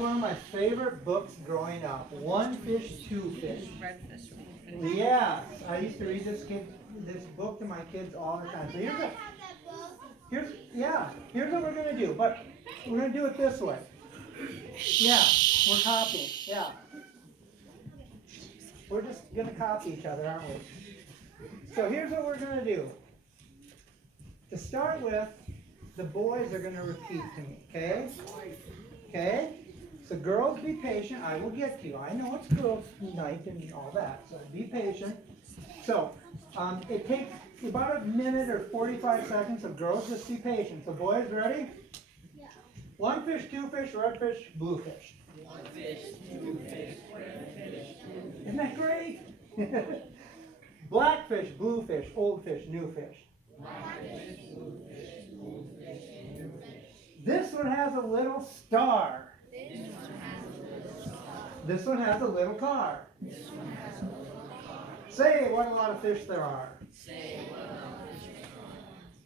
one of my favorite books growing up. One Fish, Two Fish. Red fish. Yes, I used to read this book to my kids all the time. So here's what we're gonna do. But we're gonna do it this way. Yeah, we're copying. Yeah, we're just gonna copy each other, aren't we? So here's what we're gonna do. To start with, the boys are gonna repeat to me. Okay? Okay? So girls, be patient. I will get to you. I know it's girls' night and all that, so be patient. So it takes about a minute or 45 seconds. So girls, just be patient. So boys, ready? Yeah. One fish, two fish, red fish, blue fish. One fish, two fish, red fish, blue fish. Isn't that great? Black fish, blue fish, old fish, new fish. Black fish, blue fish, old fish, new fish. This one has a little star. This one has a little star. This one has a little car. This one has a little car. Say what a lot of fish there are. Say what a lot of fish there are.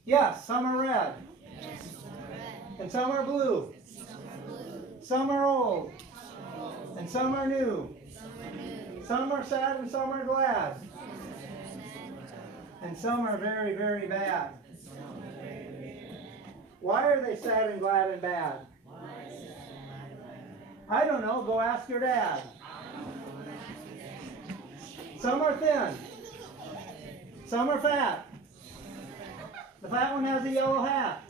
Yes, some are red. Yes, some are red. And some are blue. Some are blue. Some are old. Some are old. And some are new. Some are new. Some are sad and some are glad. Some are sad and And some are very, very bad. some are very, very bad. Why are they sad and glad and bad? Why is it so bad? I don't know. Go ask your dad. Some are thin. Some are fat. The fat one has a yellow hat.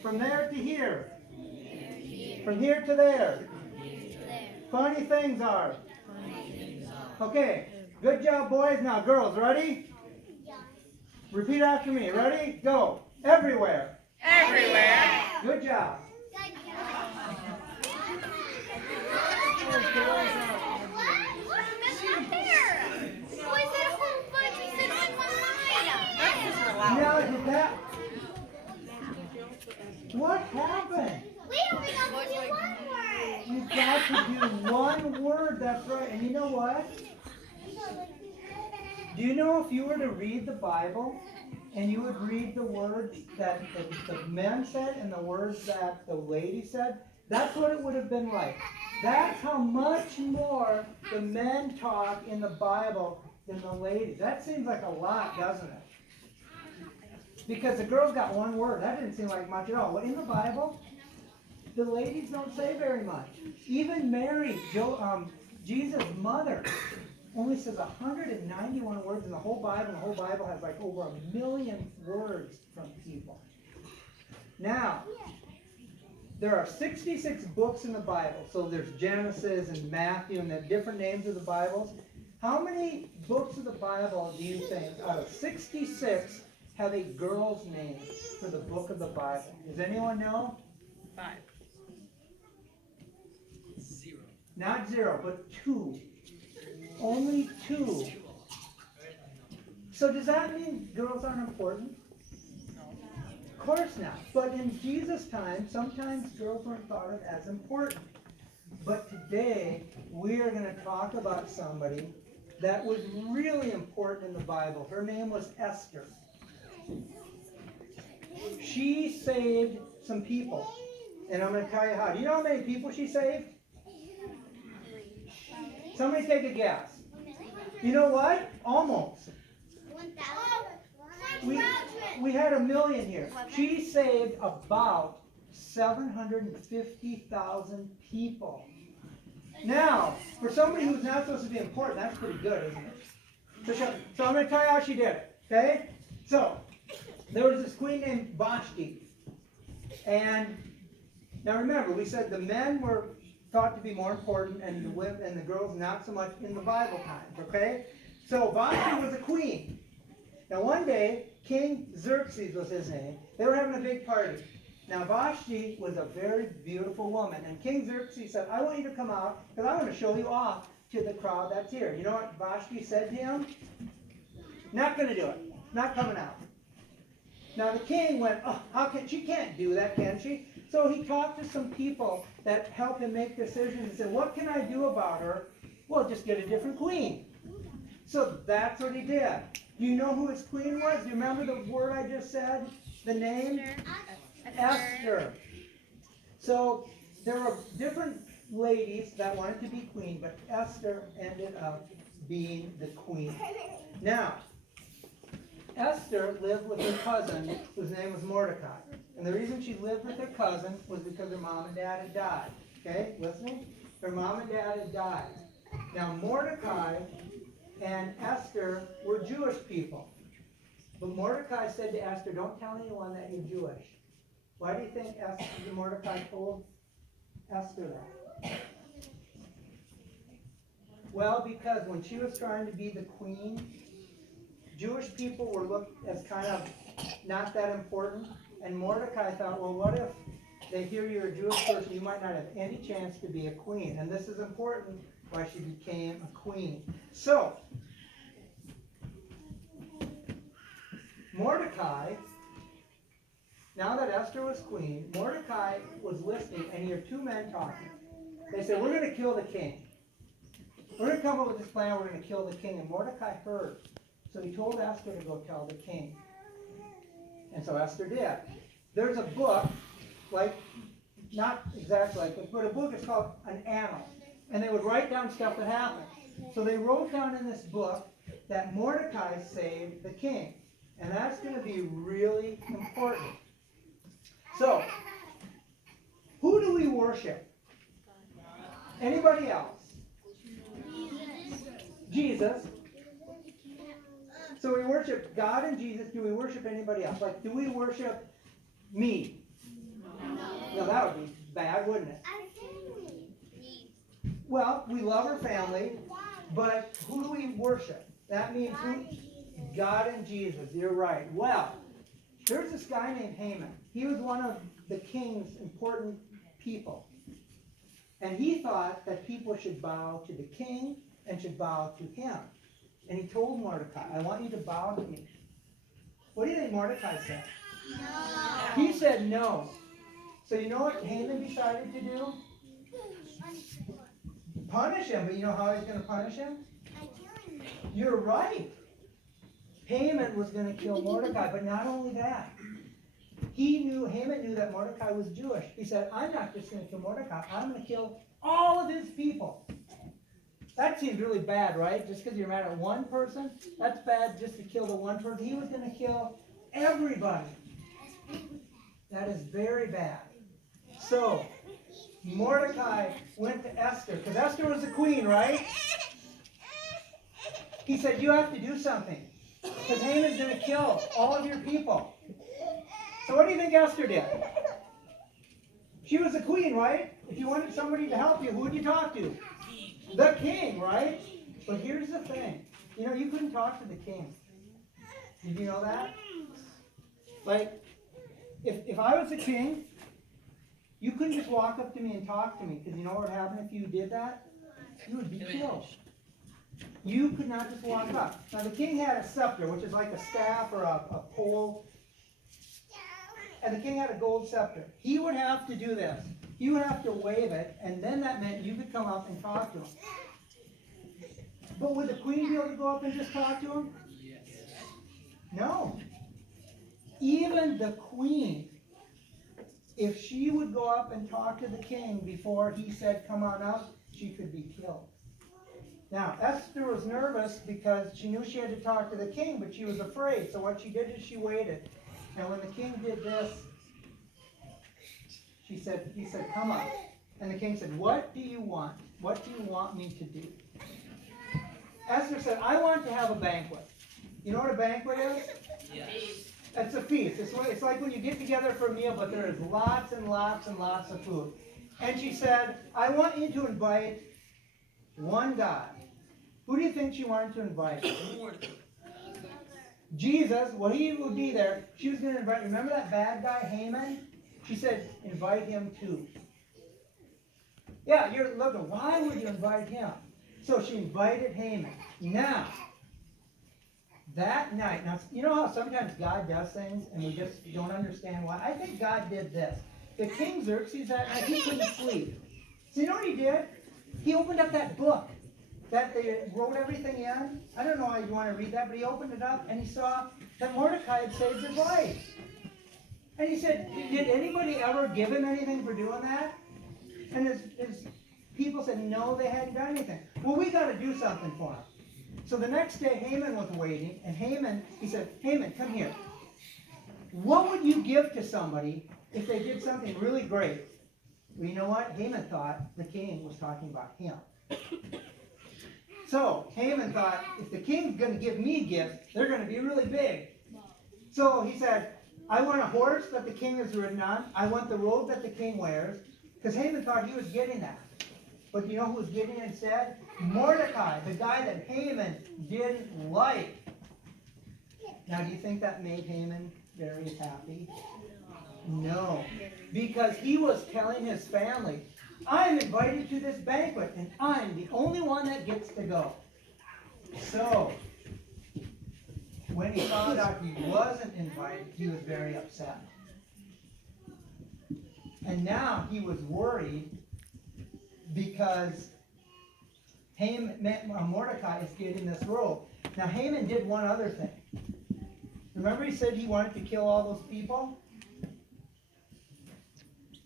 From there to here. From here to there. Funny things are. Okay. Good job, boys. Now, girls, ready? Repeat after me. Ready? Go. Everywhere. Everywhere. Good job. Now, did that? What happened? We only got to do one word. You've got to do one word. That's right. And you know what? Do you know if you were to read the Bible and you would read the words that the men said and the words that the lady said, that's what it would have been like. That's how much more the men talk in the Bible than the ladies. That seems like a lot, doesn't it? Because the girls got one word. That didn't seem like much at all. Well, in the Bible, the ladies don't say very much. Even Mary, Jesus' mother, only says 191 words in the whole Bible. And the whole Bible has like over 1 million words from people. Now, there are 66 books in the Bible. So there's Genesis and Matthew and the different names of the Bibles. How many books of the Bible do you think out of 66 have a girl's name for the book of the Bible? Does anyone know? 5. 0. Not 0, but 2. Only 2. So does that mean girls aren't important? Of course not. But in Jesus' time, sometimes girls weren't thought of as important. But today, we are going to talk about somebody that was really important in the Bible. Her name was Esther. She saved some people. And I'm going to tell you how. Do you know how many people she saved? Somebody take a guess. You know what? Almost. 1,000. We had 1 million here. She saved about 750,000 people. Now, for somebody who's not supposed to be important, that's pretty good, isn't it? So I'm going to tell you how she did it. Okay? So, there was this queen named Vashti. And now remember, we said the men were thought to be more important and the women and the girls not so much in the Bible times. Okay? So Vashti was a queen. Now one day, King Xerxes was his name. They were having a big party. Now Vashti was a very beautiful woman. And King Xerxes said, I want you to come out because I want to show you off to the crowd that's here. You know what Vashti said to him? Not going to do it. Not coming out. Now the king went, oh, she can't do that, can she? So he talked to some people that helped him make decisions and said, what can I do about her? Well, just get a different queen. So that's what he did. Do you know who his queen was? Do you remember the word I just said? The name? Esther. So there were different ladies that wanted to be queen, but Esther ended up being the queen. Now, Esther lived with her cousin, whose name was Mordecai. And the reason she lived with her cousin was because her mom and dad had died. Okay, listening? Her mom and dad had died. Now, Mordecai and Esther were Jewish people. But Mordecai said to Esther, don't tell anyone that you're Jewish. Why do you think Mordecai told Esther that? Well, because when she was trying to be the queen, Jewish people were looked as kind of not that important. And Mordecai thought, well, what if they hear you're a Jewish person, you might not have any chance to be a queen. And this is important why she became a queen. So, Mordecai, now that Esther was queen, Mordecai was listening, and he heard two men talking. They said, we're going to kill the king. We're going to come up with this plan, we're going to kill the king. And Mordecai heard. So he told Esther to go tell the king. And so Esther did. There's a book, like, not exactly like this, but a book is called an annal. And they would write down stuff that happened. So they wrote down in this book that Mordecai saved the king. And that's going to be really important. So, who do we worship? Anybody else? Jesus. So we worship God and Jesus. Do we worship anybody else? Like, do we worship me? No, that would be bad, wouldn't it? Well, we love our family, but who do we worship? That means who? God and Jesus. You're right. Well, there's this guy named Haman. He was one of the king's important people. And he thought that people should bow to the king and should bow to him. And he told Mordecai, I want you to bow to me. What do you think Mordecai said? No. He said no. So you know what Haman decided to do? Punish him. But you know how he's going to punish him? You're right. Haman was going to kill Mordecai. But not only that. Haman knew that Mordecai was Jewish. He said, I'm not just going to kill Mordecai. I'm going to kill all of his people. That seems really bad, right? Just because you're mad at one person? That's bad just to kill the one person. He was going to kill everybody. That is very bad. So, Mordecai went to Esther, because Esther was the queen, right? He said, you have to do something, because Haman's going to kill all of your people. So what do you think Esther did? She was the queen, right? If you wanted somebody to help you, who would you talk to? The king, right? But here's the thing. You know, you couldn't talk to the king. Did you know that? Like, if I was the king, you couldn't just walk up to me and talk to me, because you know what would happen if you did that? You would be killed. You could not just walk up. Now, the king had a scepter, which is like a staff or a pole. And the king had a gold scepter. He would have to do this. He would have to wave it, and then that meant you could come up and talk to him. But would the queen be able to go up and just talk to him? Yes. No. Even the queen, if she would go up and talk to the king before he said, come on up, she could be killed. Now, Esther was nervous because she knew she had to talk to the king, but she was afraid. So what she did is she waited. And when the king did this, he said, come on. And the king said, what do you want? What do you want me to do? Esther said, I want to have a banquet. You know what a banquet is? Yes. It's a feast. It's like when you get together for a meal, but there is lots and lots and lots of food. And she said, I want you to invite one guy. Who do you think she wanted to invite? Jesus. Well, he would be there. She was going to invite, remember that bad guy, Haman? She said, invite him too. Yeah, you're looking, why would you invite him? So she invited Haman. Now, that night, now, you know how sometimes God does things and we just don't understand why? I think God did this. The King Xerxes that night, he couldn't sleep. So you know what he did? He opened up that book that they wrote everything in. I don't know how you want to read that, but he opened it up and he saw that Mordecai had saved his life. And he said, did anybody ever give him anything for doing that? And his people said, no, they hadn't done anything. Well, we got to do something for him. So the next day, Haman was waiting, and he said, Haman, come here. What would you give to somebody if they did something really great? Well, you know what? Haman thought the king was talking about him. So Haman thought, if the king's going to give me gifts, they're going to be really big. So he said, I want a horse that the king has ridden on. I want the robe that the king wears. Because Haman thought he was getting that. But you know who was getting it instead? Mordecai, the guy that Haman didn't like. Now, do you think that made Haman very happy? No. Because he was telling his family, I'm invited to this banquet, and I'm the only one that gets to go. So, when he found out he wasn't invited, he was very upset. And now he was worried because Mordecai is getting this robe. Now Haman did one other thing. Remember he said he wanted to kill all those people?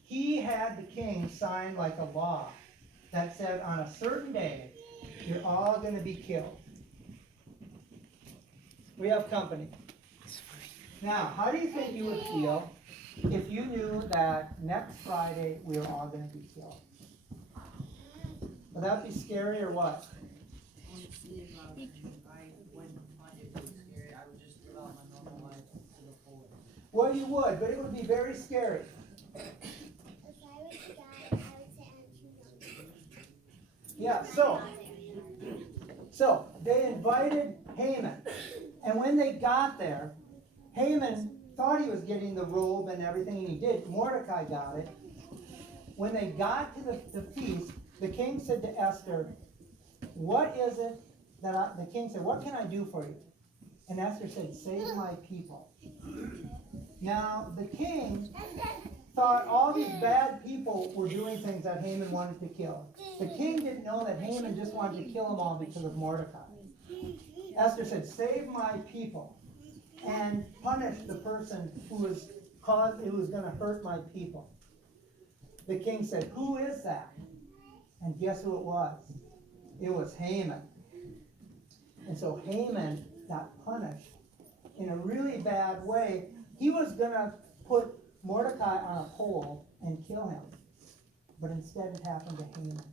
He had the king sign like a law that said on a certain day, you're all going to be killed. We have company. Now, how do you think you would feel if you knew that next Friday we were all going to be killed? Would that be scary or what? Honestly, I wouldn't find it really scary. I would just live out my normal life to the fullest. Well, you would, but it would be very scary. If I was a guy, I would say I'm too young. Yeah, so they invited Haman. And when they got there, Haman thought he was getting the robe and everything, and he did. Mordecai got it. When they got to the feast, the king said to Esther, what is it that the king said, what can I do for you? And Esther said, save my people. Now, the king thought all these bad people were doing things that Haman wanted to kill. The king didn't know that Haman just wanted to kill them all because of Mordecai. Esther said, save my people and punish the person who was going to hurt my people. The king said, who is that? And guess who it was? It was Haman. And so Haman got punished in a really bad way. He was going to put Mordecai on a pole and kill him. But instead it happened to Haman.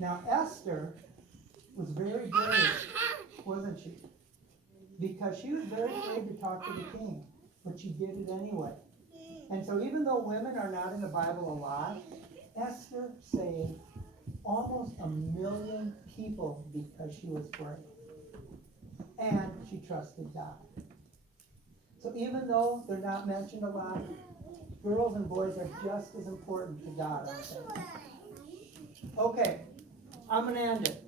Now Esther was very brave, wasn't she? Because she was very afraid to talk to the king. But she did it anyway. And so even though women are not in the Bible a lot, Esther saved almost 1 million people because she was brave. And she trusted God. So even though they're not mentioned a lot, girls and boys are just as important to God, aren't they? Okay, I'm going to end it.